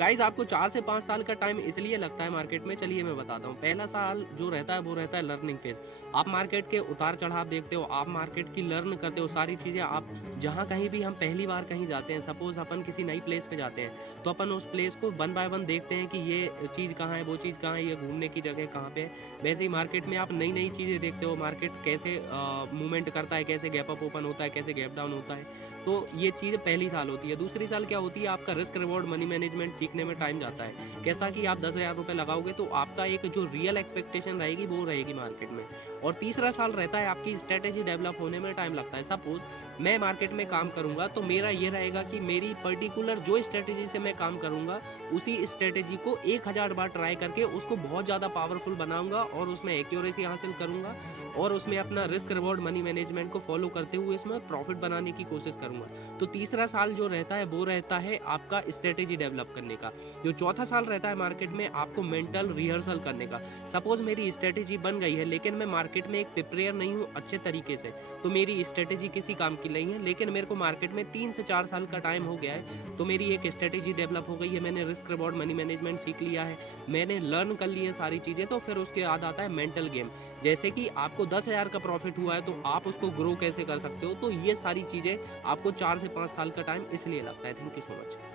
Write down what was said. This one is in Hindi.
गाइज़ आपको 4 से 5 साल का टाइम इसलिए लगता है मार्केट में, चलिए मैं बताता हूँ। पहला साल जो रहता है वो रहता है लर्निंग फेज़। आप मार्केट के उतार-चढ़ाव देखते हो, आप मार्केट की लर्न करते हो सारी चीज़ें। आप जहाँ कहीं भी हम पहली बार कहीं जाते हैं, सपोज़ अपन किसी नई प्लेस पे जाते हैं, तो अपन उस प्लेस को वन बाय वन देखते हैं कि ये चीज़ कहाँ है, वो चीज़ कहाँ है, ये घूमने की जगह कहाँ पे है। वैसे ही मार्केट में आप नई-नई चीज़ें देखते हो, मार्केट कैसे मूवमेंट करता है, कैसे गैप अप ओपन होता है, कैसे गैप डाउन होता है। तो ये चीज़ पहली साल होती है। दूसरी साल क्या होती है, आपका रिस्क रिवॉर्ड मनी मैनेजमेंट सीखने में टाइम जाता है। कैसा कि आप 10,000 रुपए लगाओगे तो आपका एक जो रियल एक्सपेक्टेशन रहेगी वो रहेगी मार्केट में। और तीसरा साल रहता है आपकी स्ट्रैटेजी डेवलप होने में टाइम लगता है। सपोज़ मैं मार्केट में काम करूँगा तो मेरा ये रहेगा कि मेरी पर्टिकुलर जो स्ट्रैटेजी से मैं काम करूँगा, उसी स्ट्रैटेजी को 1000 बार ट्राई करके उसको बहुत ज़्यादा पावरफुल बनाऊँगा और उसमें एक्यूरेसी हासिल करूँगा और उसमें अपना रिस्क रिवॉर्ड मनी मैनेजमेंट को फॉलो करते हुए इसमें प्रॉफिट बनाने की कोशिश करूँगा। तो तीसरा साल जो रहता है वो रहता है आपका स्ट्रैटेजी डेवलप करने का। जो चौथा साल रहता है मार्केट में आपको मेंटल रिहर्सल करने का। सपोज़ मेरी स्ट्रैटेजी बन गई है लेकिन मैं मार्केट में एक प्रिपेयर नहीं हूँ अच्छे तरीके से, तो मेरी स्ट्रैटेजी किसी काम की नहीं है, लेकिन मेरे को मार्केट में 3 से 4 साल का टाइम हो गया है, तो मेरी एक स्ट्रैटेजी डेवलप हो गई है, मैंने रिस्क रिवॉर्ड मनी मैनेजमेंट सीख लिया है, मैंने लर्न कर ली है सारी चीज़ें, तो फिर उसके बाद आता है मेंटल गेम। जैसे कि आपको 10,000 का प्रॉफिट हुआ है, तो आप उसको ग्रो कैसे कर सकते हो? तो ये सारी चीज़ें आपको 4 से 5 साल का टाइम इसलिए लगता है। Thank you so much.